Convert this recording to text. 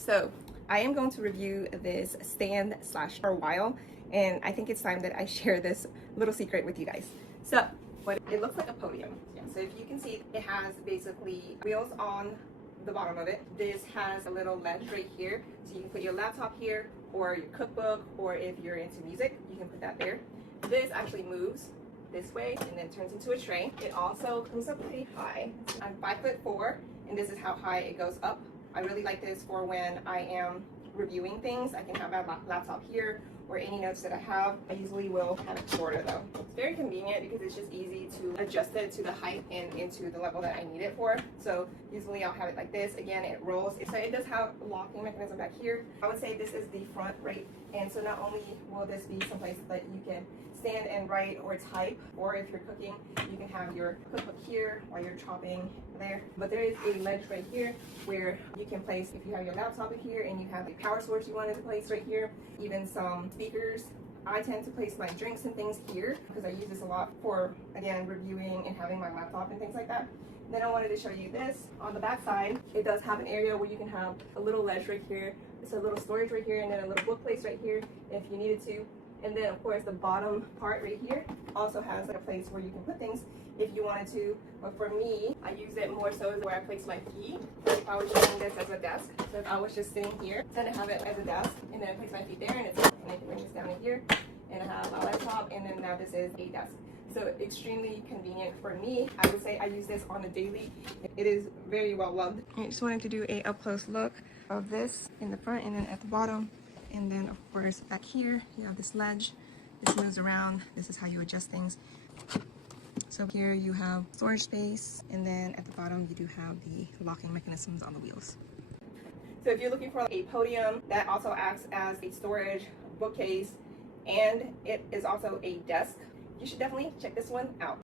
So I am going to review this stand slash for a while, and I think it's time that I share this little secret with you guys. So it looks like a podium. So if you can see, it has basically wheels on the bottom of it. This has a little ledge right here, so you can put your laptop here or your cookbook, or if you're into music, you can put that there. This actually moves this way and then turns into a tray. It also comes up pretty high. I'm 5'4", and this is how high it goes up. I really like this for when I am reviewing things. I can have my laptop here, or any notes that I have. I usually will have it shorter though. It's very convenient because it's just easy to adjust it to the height and into the level that I need it for. So usually I'll have it like this. Again, it rolls. So it does have a locking mechanism back here. I would say this is the front, right? And so not only will this be someplace that you can stand and write or type, or if you're cooking, you can have your cookbook here while you're chopping there. But there is a ledge right here where you can place, if you have your laptop in here and you have the power source you wanted to place right here, even some speakers. I tend to place my drinks and things here because I use this a lot for, again, reviewing and having my laptop and things like that. Then I wanted to show you this. On the back side, it does have an area where you can have a little ledge right here. It's a little storage right here, and then a little book place right here if you needed to. And then of course the bottom part right here also has like a place where you can put things if you wanted to. But for me, I use it more so where I place my feet. If I was using this as a desk, so if I was just sitting here, then I have it as a desk, and then I place my feet there, and I can bring this down in here, and I have my laptop, and then now this is a desk. So extremely convenient for me. I would say I use this on a daily. It is very well loved. I just wanted to do a up close look of this in the front and then at the bottom. And then of course back here you have this ledge. This moves around. This is how you adjust things. So here you have storage space, and then at the bottom you do have the locking mechanisms on the wheels. So if you're looking for a podium that also acts as a storage bookcase, and it is also a desk, you should definitely check this one out.